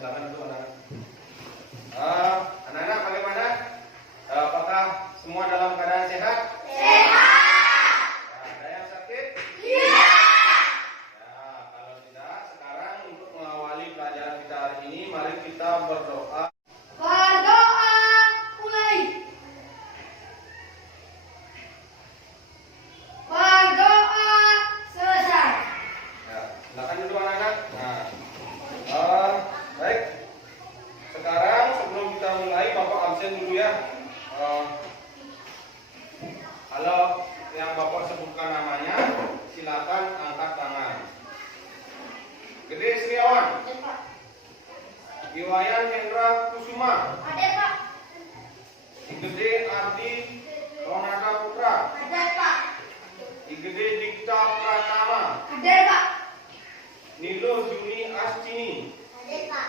silakan dulu anak-anak. Anak-anak bagaimana? Apakah semua dalam keadaan sehat? Sehat. Ada yang sakit? Iya. Ya, kalau tidak, sekarang untuk mengawali pelajaran kita hari ini, mari kita berdoa. Berdoa mulai. Berdoa selesai. Ya, silakan dulu anak-anak. Baik. Sekarang sebelum kita mulai, Bapak absen dulu ya. Kalau yang Bapak sebutkan namanya, silakan angkat tangan. Gede Sriawan, Ada Pak. Iwayan Hendra Kusuma, Ada Pak. Igede Ardi Ronada Putra, Ada Pak. Igede Dikta Pratama, Ada Pak. Nilo Juni Ascini. Ada Pak.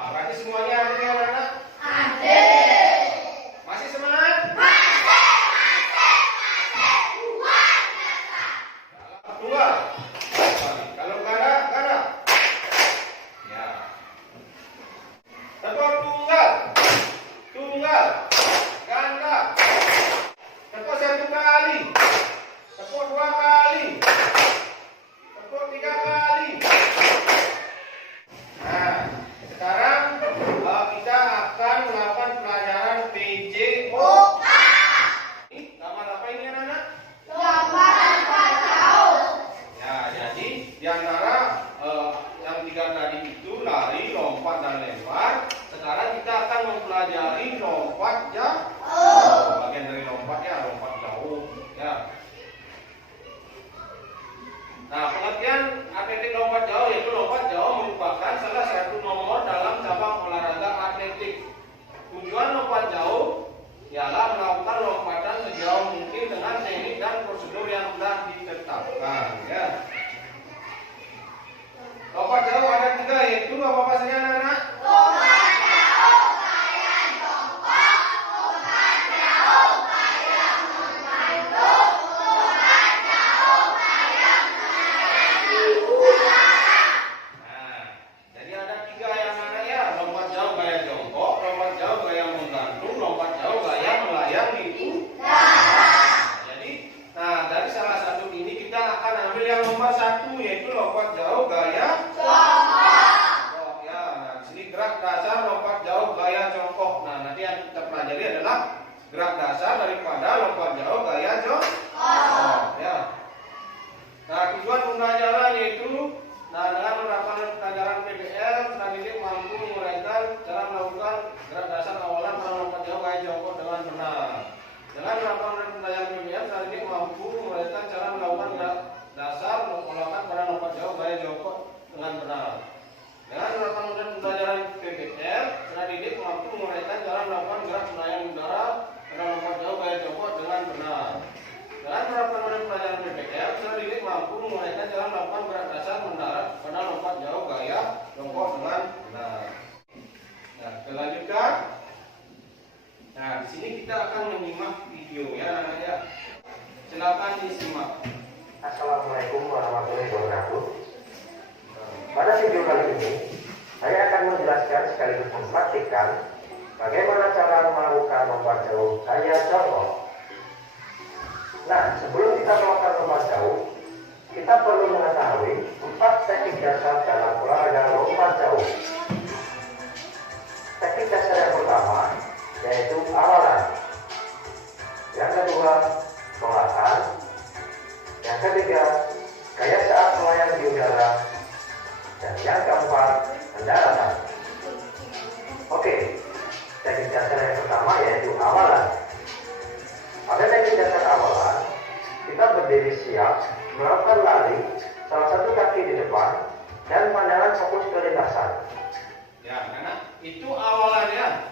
Berarti semuanya ada ya anak-anak? Ada. Masih semangat? Tunggal. Kalau gada, gada. Ya. Tekuk tunggal. Tunggal. Ganda. Tekuk 1 kali. Tekuk 2 kali. Tekuk 3 kali. Nah, sekarang kita akan melakukan pelajaran PJO. Gambar apa ini anak-anak? Gambar empat jauh. Ya, jadi di antara yang 3 tadi itu lari, lompat, dan lempar. Sekarang kita akan mempelajari lompat jauh. Bagian dari lompat ya, lompat jauh. Ya. Nah, pengertian atletik lompat jauh yaitu lompat jauh merupakan salah satu nomor dalam cabang olahraga atletik. Tujuan lompat jauh ialah melakukan lompatan sejauh mungkin dengan teknik dan prosedur yang telah ditetapkan. Ya. Lompat jauh ada 3 yaitu apa saja anak-anak? Lompat jauh kayak jongkok. Lompat jauh kayak menggantung. Lompat jauh kayak menayani udara. Nah, jadi ada 3 yang mana ya? Lompat jauh gaya jongkok, lompat jauh gaya menggantung, lompat jauh gaya melayang di udara. Jadi, dari salah satu ini kita akan ambil yang nomor 1 yaitu lompat jauh gaya jongkok. Ya, nah di sini gerak dasar lompat jauh gaya jongkok. Nah, nanti yang kita pelajari adalah gerak dasar daripada lompat jauh gaya jongkok. Ya. Nah, tujuan pembelajaran yaitu dengan menerapkan pelajaran PBL, peserta didik mampu menguraikan cara melakukan gerak dasar awalan pada lompat jauh gaya jongkok dengan benar. Dengan menerapkan pelajaran PBL, peserta didik mampu menguraikan cara melakukan gerak dasar melakukan pada lompat jauh gaya jongkok dengan benar. Dengan menerapkan pelajaran PBL, peserta didik mampu menguraikan cara melakukan gerak melayang udara pada lompat jauh gaya jongkok dengan benar. Dengan menerapkan pelajaran PBL, peserta didik mampu menguraikan cara melakukan gerak dasar mendarat pada lompat jauh gaya jongkok dengan benar. Nah, kita lanjutkan. Nah, di sini kita akan menyimak video ya anak-anak. Silakan disimak. Assalamualaikum warahmatullahi wabarakatuh. Pada video kali ini, saya akan menjelaskan sekaligus mempraktikkan bagaimana cara melakukan lompat jauh gaya jongkok. Nah, sebelum kita melakukan lompat jauh, kita perlu mengetahui 4 teknik dasar dalam olahraga lompat jauh. Teknik dasar yang pertama yaitu awalan, yang kedua tolatan, yang ketiga gaya saat melayang di udara, dan yang keempat pendaratan. Oke, teknik dasar yang pertama yaitu awalan. Pada teknik dasar awalan, kita berdiri siap melakukan lari, salah satu kaki di depan dan pandangan fokus ke lintasan. Ya, anak, itu awalannya.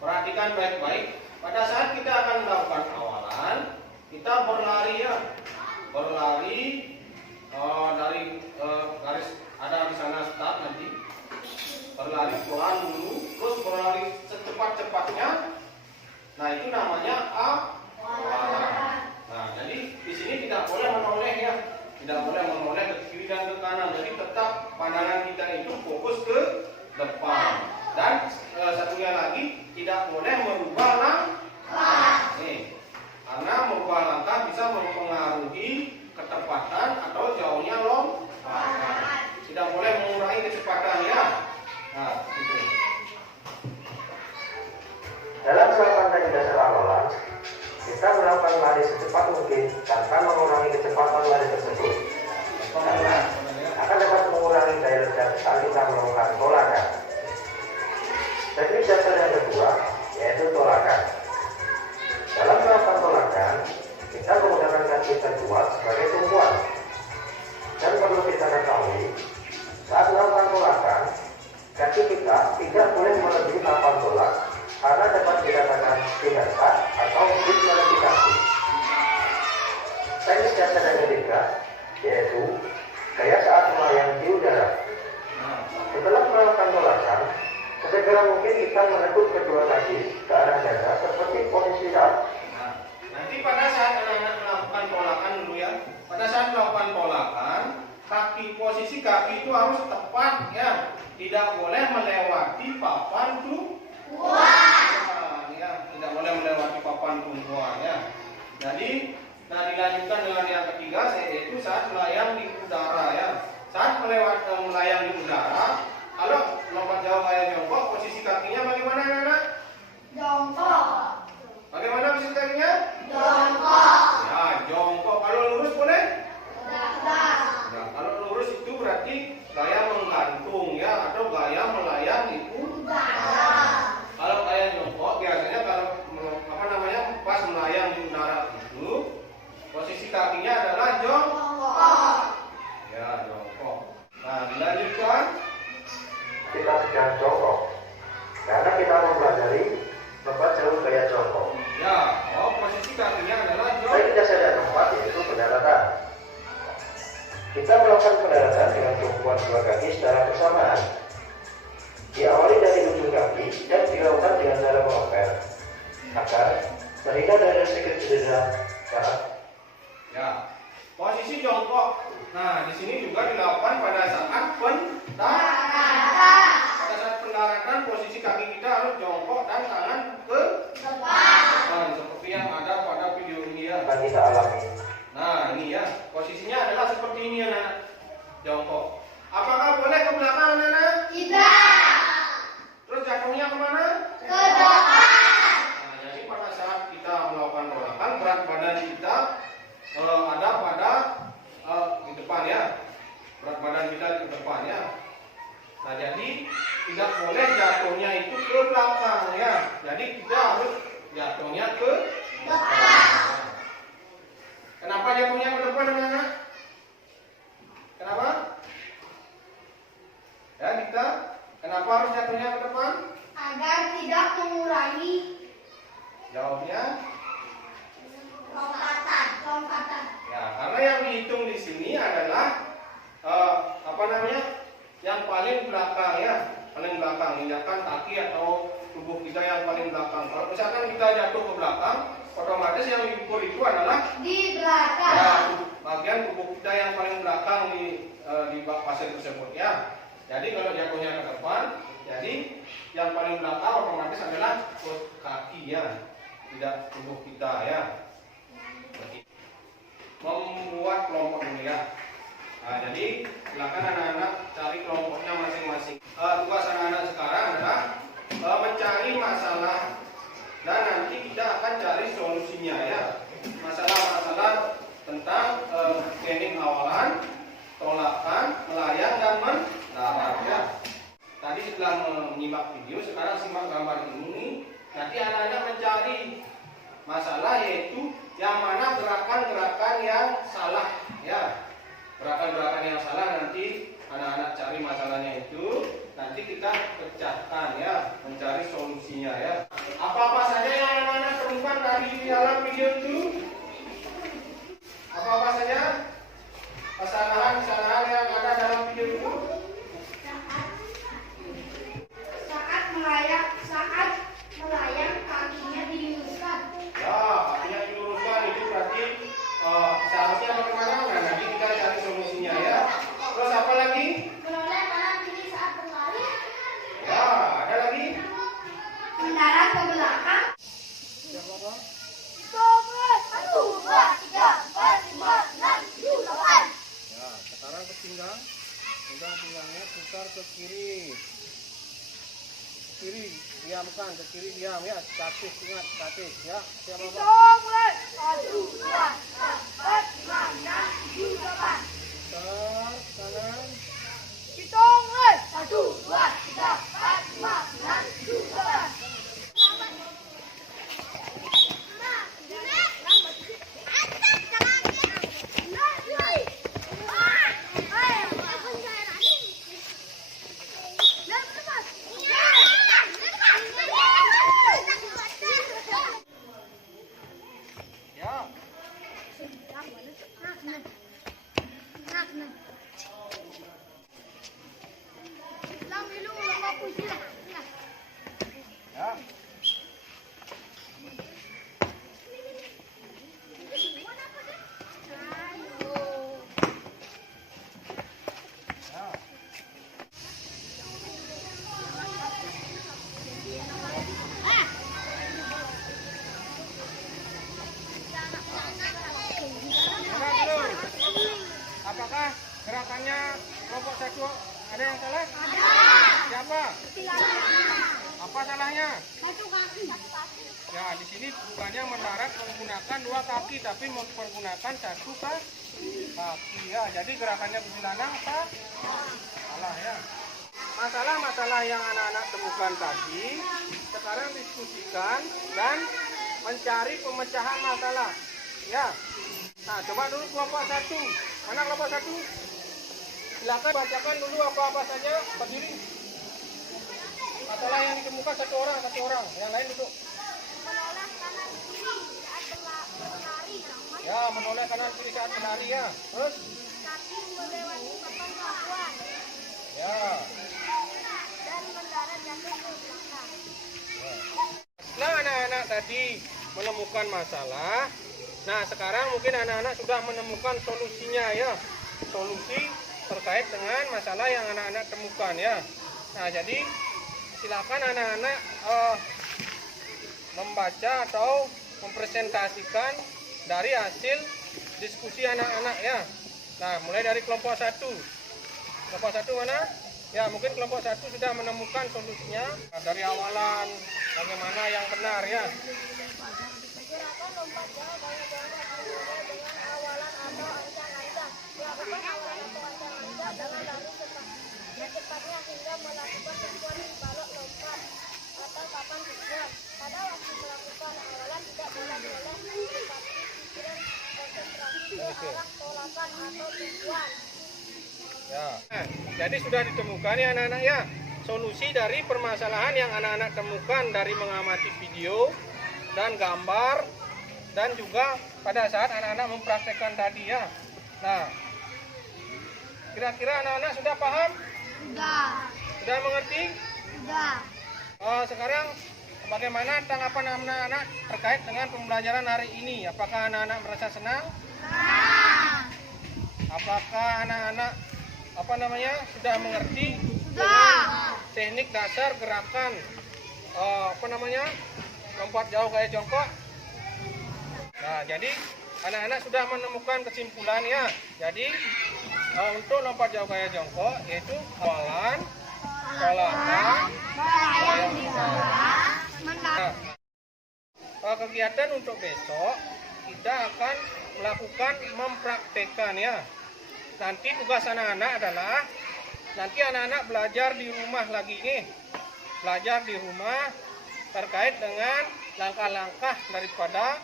Perhatikan baik-baik. Pada saat kita akan melakukan awalan, kita berlari ya. Berlari dari garis ada di sana start nanti. Berlari pelan dulu, terus berlari secepat-cepatnya. Nah, itu namanya awalan. Nah, jadi di sini tidak boleh menoleh ya. Tidak boleh menoleh ke kiri dan ke kanan. Jadi tetap pandangan kita itu fokus ke depan. mengurangi kecepatannya. Nah, itu. Dalam melakukan teknik dasar awalan, kita melakukan lari secepat mungkin tanpa mengurangi kecepatan lari tersebut. Karena akan dapat mengurangi daya ledak saat kita melakukan tolakan. Teknik dasar yang kedua yaitu tolakan. Dalam melakukan tolakan, kita menggunakan kaki terkuat sebagai tumpuan. Dan perlu kita ketahui, saat melakukan tolakan, kaki kita tidak boleh melebihi papan tolak karena dapat dikatakan tidak sah atau diskualifikasi. Teknik dasar yang ketiga yaitu gaya saat melayang di udara. Setelah melakukan tolakan, segera mungkin kita menekuk kedua kaki ke arah dada seperti posisi saat. Nanti pada saat anak-anak melakukan tolakan dulu ya. Pada saat melakukan tolakan, posisi kaki itu harus tepat ya. Tidak boleh melewati papan tumpuan. Ya, tidak boleh melewati papan tumpuan ya. Jadi, dilanjutkan dengan yang ketiga yaitu saat melayang di udara ya. Saat melayang di udara, kalau lompat jauh gaya jongkok, posisi kakinya bagaimana anak-anak? Jongkok. Bagaimana posisi kakinya? Jongkok. Ya, jongkok. Kalau lurus boleh? Datar. Ya, kalau lurus itu berarti gaya menggantung ya, atau gaya melayang di udara. Kalau gaya jongkok biasanya kalau pas melayang di udara itu posisi kakinya adalah Jongkok. ya, jongkok. Nah, dilanjutkan. Kita sedang jongkok karena kita mempelajari lompat jauh gaya jongkok. Ya, posisi kakinya adalah Teknik dasar yang keempat yaitu pendaratan. Kita melakukan pendaratan dengan tumpuan dua kaki secara bersamaan. Diawali dari ujung kaki dan dilakukan dengan cara melompat agar terhindar dari resiko cedera saat. Ya, posisi jongkok. Nah, di sini juga dilakukan pada saat pendaratan. Pada saat pendaratan, posisi kaki kita harus jongkok dan tangan ke Depan. depan, seperti yang ada pada video ini ya. Akan kita alami. Nah, ini ya, posisinya adalah seperti ini ya, anak. Jongkok. Apakah boleh ke belakang, anak? Tidak. Terus jatuhnya kemana? Ke depan. Nah, jadi pada saat kita melakukan tolakan, berat badan kita ada pada di depan ya. Berat badan kita di depan ya. Nah, jadi tidak boleh jatuhnya itu ke belakang ya. Jadi kita harus jatuhnya ke depan. Kenapa jatuhnya ke depan, anak-anak? Kenapa? Ya, kita kenapa harus jatuhnya ke depan? Agar tidak mengurangi Jawabnya lompatan. ya, karena yang dihitung di sini adalah yang paling belakang ya, paling belakang, injakan kaki atau tubuh kita yang paling belakang. Kalau misalkan kita jatuh ke belakang, otomatis yang diukur itu adalah Di belakang. ya, bagian tubuh kita yang paling belakang di bak pasir tersebut ya. Jadi kalau jatuhnya ke depan, jadi yang paling belakang otomatis adalah kaki ya, tidak tubuh kita ya. Membuat kelompok dulu ya. Nah, jadi silakan anak-anak cari kelompoknya masing-masing. Tugas anak-anak sekarang adalah mencari masalah dan nanti kita akan cari solusinya ya. Masalah-masalah tentang teknik awalan, tolakan, melayang dan mendarat ya. Tadi setelah menyimak video, sekarang simak gambar ini. Nanti anak-anak mencari masalah yaitu yang mana gerakan-gerakan yang salah ya. Gerakan-gerakan yang salah nanti anak-anak cari masalahnya itu, nanti kita pecahkan ya, mencari solusinya ya. Apa-apa saja yang anak-anak temukan dari dalam video itu? Apa-apa saja kesalahan-kesalahan yang ada dalam video itu? Saat melayang kakinya diluruskan. Ya, kakinya diluruskan itu berarti seharusnya bagaimana? Nah, nanti kita cari solusinya ya. Terus apa lagi? Menoleh kanan kiri saat berlari. Ya, ada lagi? Mendarat ke belakang. 1, 2, 3, 4, 5, 6, 7, 8. Ya, sekarang ke pinggang. Pegang dasar ke kiri. Kiri, diamkan, ke kiri diam ya. Statis, ingat, statis ya. Siapa Pak? Hitung mulai. 1, 2, 3, 4, 5, 6, 7, 8. Putar kanan. Hitung mulai. 1, 2, 3, 4, 5, 6, 7, 8. Ya. Ya. Ya. Dengar dulu. Apakah gerakannya kelompok 1 ada yang salah? Ada. Siapa? Apa salahnya? Ya, di sini bukannya mendarat menggunakan 2 kaki, tapi mempergunakan 1 kaki. Ya, jadi gerakannya kuntilanak apa? Salah ya. Masalah-masalah yang anak-anak temukan tadi sekarang diskusikan dan mencari pemecahan masalah. Ya. Nah, coba dulu kelompok 1. Mana kelompok 1? Silakan bacakan dulu apa-apa saja. Berdiri. Masalah yang ditemukan satu orang. Yang lain duduk. Menoleh kanan kiri saat berlari. Ya, menoleh kanan kiri saat berlari ya. Terus? Kaki melewati papan pakuan Ya. dan mendarat jatuh ke belakang. Nah, anak-anak tadi menemukan masalah. Nah, sekarang mungkin anak-anak sudah menemukan solusinya ya. Solusi terkait dengan masalah yang anak-anak temukan ya. Nah, jadi silakan anak-anak membaca atau mempresentasikan dari hasil diskusi anak-anak ya. Nah, mulai dari kelompok 1. Kelompok 1 mana? Ya, mungkin kelompok 1 sudah menemukan solusinya. Nah, dari awalan bagaimana yang benar ya. Gerakan lompat jauh gaya jongkok dimulai dengan awalan atau ancang-ancang. Lakukan awalan atau ancang-ancang dengan lari secepatnya hingga melakukan tujuan di balok lompat atau papan tujuan. Pada waktu melakukan awalan tidak boleh tetapi pikiran konsentrasi ke arah tolakan atau tujuan. Ya. Nah, jadi sudah ditemukan ya anak-anak ya solusi dari permasalahan yang anak-anak temukan dari mengamati video dan gambar dan juga pada saat anak-anak mempraktekkan tadi ya. Nah, kira-kira anak-anak sudah paham? Sudah mengerti? Sekarang bagaimana tanggapan anak-anak terkait dengan pembelajaran hari ini? Apakah anak-anak merasa senang? Apakah anak-anak sudah mengerti teknik dasar gerakan lompat jauh gaya jongkok? Nah, jadi anak-anak sudah menemukan kesimpulan ya. Jadi untuk lompat jauh gaya jongkok yaitu awalan, tolakan, kegiatan untuk besok kita akan melakukan mempraktekkan ya. Nanti tugas anak-anak adalah nanti anak-anak belajar di rumah lagi nih. Belajar di rumah terkait dengan langkah-langkah daripada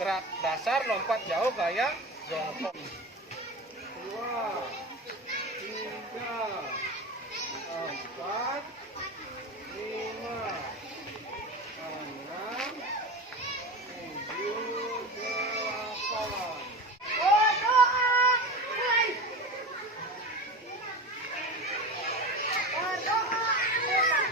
gerak dasar lompat jauh gaya jongkok. 2, 3